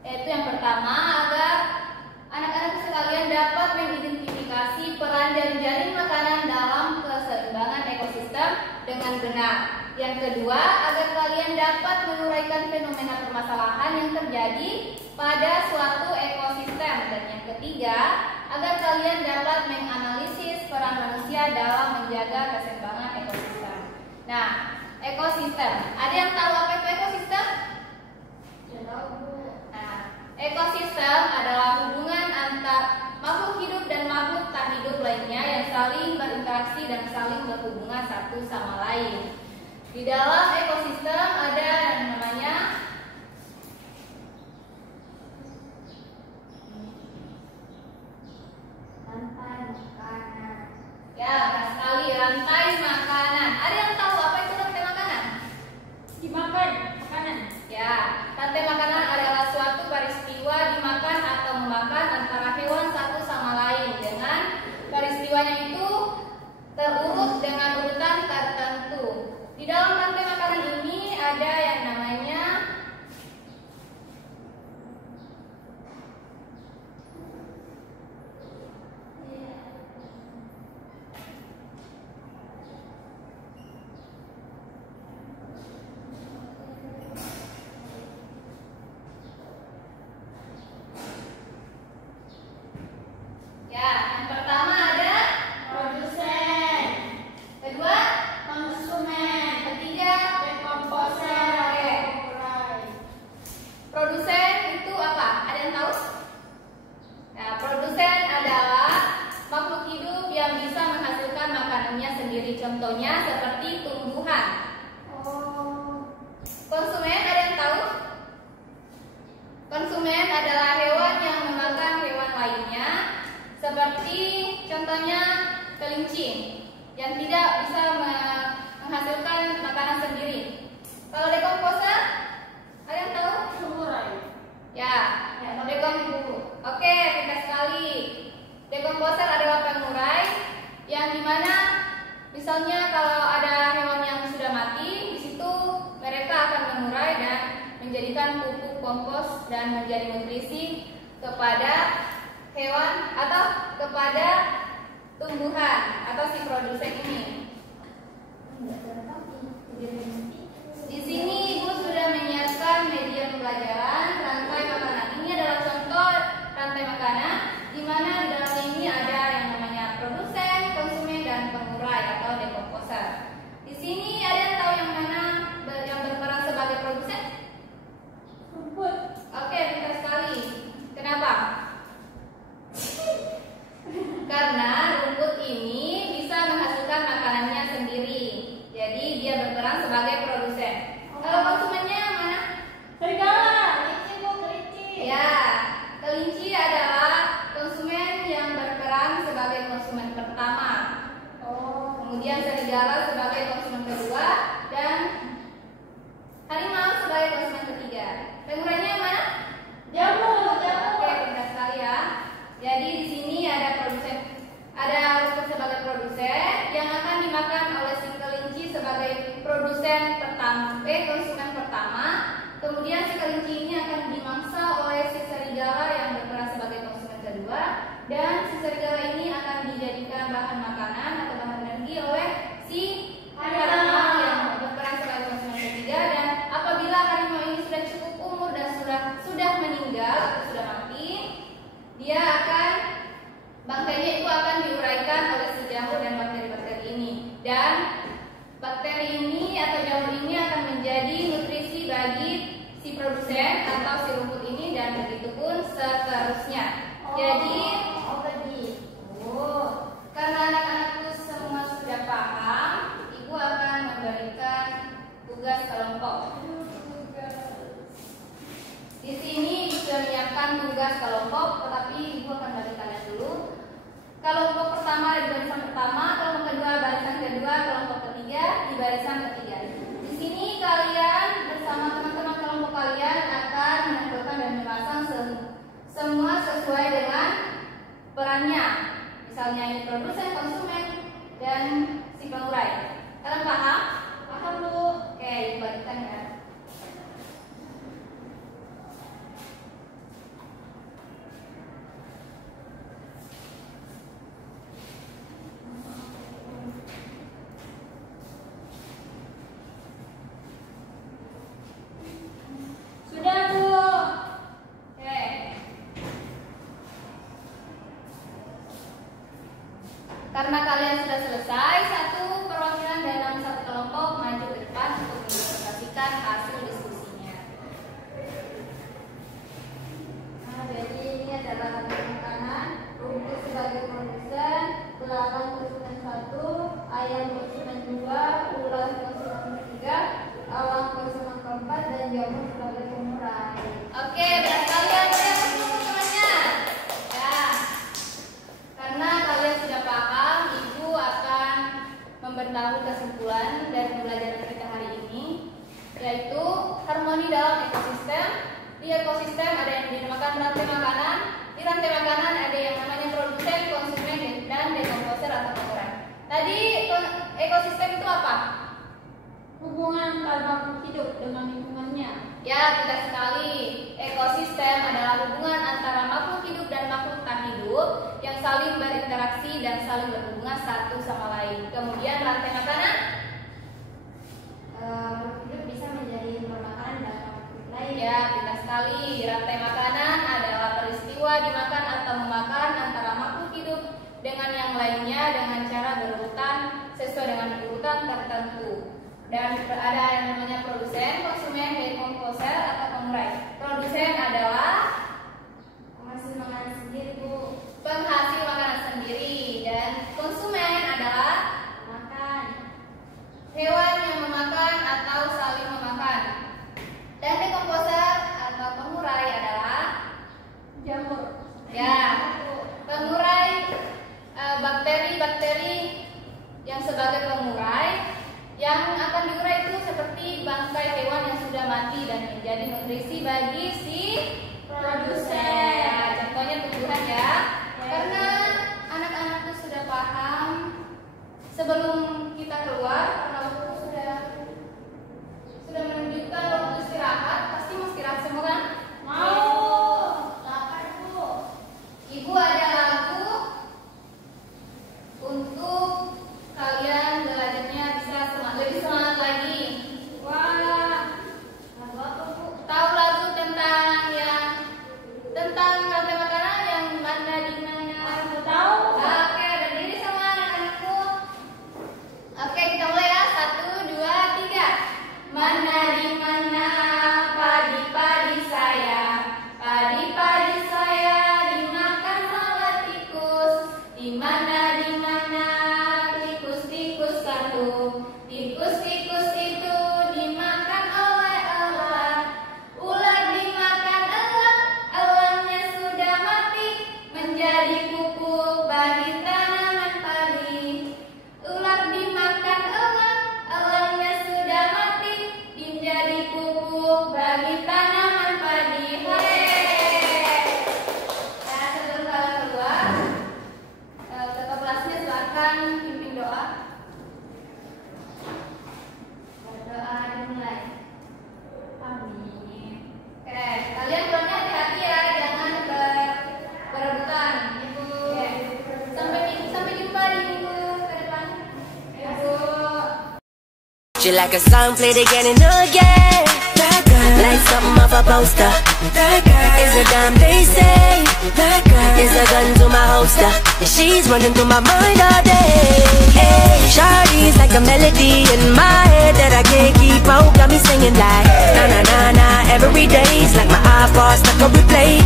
Yaitu yang pertama, agar anak-anak sekalian dapat mengidentifikasi peran jaring-jaring makanan dalam keseimbangan ekosistem dengan benar. Yang kedua, agar kalian dapat menguraikan fenomena permasalahan yang terjadi pada suatu ekosistem. Dan yang ketiga, agar kalian dapat menganalisis peran manusia dalam menjaga keseimbangan ekosistem. Nah, ekosistem. Ada yang tahu apa itu ekosistem? Ya tahu, Bu. Nah, ekosistem adalah hubungan antar makhluk hidup dan makhluk tak hidup lainnya yang saling berinteraksi dan saling berhubungan satu sama lain. Di dalam ekosistem ada yang namanya Rantai makanan. ya, benar sekali, rantai makanan. Ada yang tahu apa itu rantai makanan? Dimakan makanan. Ya, rantai makanan adalah suatu peristiwa dimakan atau memakan antara hewan satu sama lain dengan peristiwanya itu terurut dengan urutan tertentu. Di dalam rantai makanan ini ada yang namanya ya, yang pertama ada Produsen. kedua, Konsumen. ketiga, Dekomposer. Oke. Pengurai. produsen itu apa? Ada yang tahu? Nah, produsen adalah makhluk hidup yang bisa menghasilkan makanannya sendiri. Contohnya seperti tumbuhan. Oh. Konsumen ada yang tahu? Konsumen adalah hewan yang memakan hewan lainnya, seperti contohnya kelinci yang tidak bisa menghasilkan makanan sendiri. Kalau dekomposer, ada yang tahu? Pengurai. Ya, Oke, pintar sekali. Dekomposer adalah pengurai yang dimana misalnya kalau ada hewan yang sudah mati, di situ mereka akan mengurai dan menjadikan pupuk kompos dan menjadi nutrisi kepada hewan atau kepada tumbuhan atau si produsen ini. Di sini Ibu sudah menyiapkan media pembelajaran rantai makanan. Ini adalah contoh rantai makanan di mana di dalamnya ini ada yang namanya produsen, konsumen, dan pengurai atau dekomposer. Di sini ada yang tahu yang mana yang berperan sebagai produsen? Rumput. Oke, pintar sekali. Kenapa? Karena rumput ini bisa menghasilkan makanannya sendiri. Jadi dia berperan sebagai produsen. Kalau konsumennya mana? Serigala. Kelinci, Bu. Kelinci. Ya, kelinci adalah konsumen yang berperan sebagai konsumen pertama. Oh. Kemudian serigala sebagai konsumen kedua dan harimau sebagai konsumen ketiga. Pengurainya mana? Jamur. Oke, pintar sekali ya. Jadi di sini ada produsen, ada rumput sebagai produsen yang akan dimakan oleh si kelinci sebagai produsen pertama, konsumen pertama. Kemudian si kelinci ini akan dimangsa oleh si serigala yang berperan sebagai konsumen kedua, dan si serigala ini akan dijadikan bahan makanan atau bahan energi oleh si harimau yang berperan sebagai konsumen ketiga. Dan apabila harimau ini sudah cukup umur dan sudah meninggal atau sudah mati, dia akan bangkainya itu akan diuraikan oleh si jamur dan bakteri-bakteri ini, dan bakteri ini atau jamur ini akan menjadi nutrisi bagi si produsen atau si rumput ini, dan begitu pun seterusnya. Jadi karena anak-anakku semua sudah paham, Ibu akan memberikan tugas kelompok. Di sini Ibu sudah menyiapkan tugas kelompok, tetapi Ibu akan bagi kalian dulu. Kelompok pertama di barisan pertama, kelompok kedua barisan kedua, kelompok ketiga di barisan ketiga. Di sini kalian bersama teman-teman kelompok kalian akan menentukan dan memasang semua sesuai dengan perannya. Misalnya ini produsen, konsumen, dan si pengurai. Kalian paham? Paham, Bu. Oke, Ibu bagikan ya. ekosistem ada yang dinamakan rantai makanan. Di rantai makanan ada yang namanya produsen, konsumen, dan dekomposer atau pengurai. Tadi ekosistem itu apa? Hubungan antara makhluk hidup dengan lingkungannya. Ya, betul sekali. Ekosistem adalah hubungan antara makhluk hidup dan makhluk tak hidup yang saling berinteraksi dan saling berhubungan satu sama lain. Kemudian rantai makanan. Makhluk hidup bisa menjadi sumber makanan dan makhluk lain. Ya, betul sekali. Rantai makanan adalah peristiwa dimakan atau memakan antara makhluk hidup dengan yang lainnya dengan cara berurutan sesuai dengan urutan tertentu. Dan ada yang namanya produsen, konsumen, dekomposer atau pengurai. Produsen adalah Penghasil makanan sendiri, Bu. penghasil makanan sendiri, dan konsumen adalah Makan. hewan yang memakan atau saling memakan. Dan dekomposer atau pengurai adalah Jamur. ya pengurai bakteri-bakteri yang sebagai pengurai yang akan diurai itu seperti bangkai hewan yang sudah mati dan menjadi nutrisi bagi si produsen. Ya, contohnya tumbuhan ya. Karena anak-anak itu sudah paham sebelum kita keluar, karena waktu sudah menunjukkan waktu istirahat, pasti mau istirahat semua kan? Mau. Lapar, Bu. Ibu ada lagu untuk kalian belajarnya bisa lebih semangat lagi. Wah. Lagu apa, Bu? Tahu lagu tentang rantai makanan yang mana di mana? Aku tahu. Oke, dan diri sama anak-anakku. Oke, kita mulai ya. 1, 2, 3. Mana di mana padi-padi saya? Padi-padi saya dimakan oleh tikus. Di mana tikus-tikus satu. Tikus-tikus itu dimakan oleh elang. Ular dimakan elang, elangnya sudah mati menjadi pupuk bagi tanaman padi. Ular dimakan elang, elangnya sudah mati menjadi pupuk bagi tanaman padi. Hore! Nah, sebelum kalian keluar, ketua kelasnya silakan pimpin doa. Berdoa dimulai. Amin. Oke, kalian keluarnya hati-hati ya, jangan berebutan. Ibu. Oke. Sampai jumpa di minggu ke depan. Ibu. You like a song played again and again. That girl, like something off a poster. That girl is a damn they say. That girl is a gun to my holster. And she's running through my mind all day. Hey, Shawty's like a melody in my head that I can't keep out. Got me singing like na na na na every day's like my iPod stuck on replay.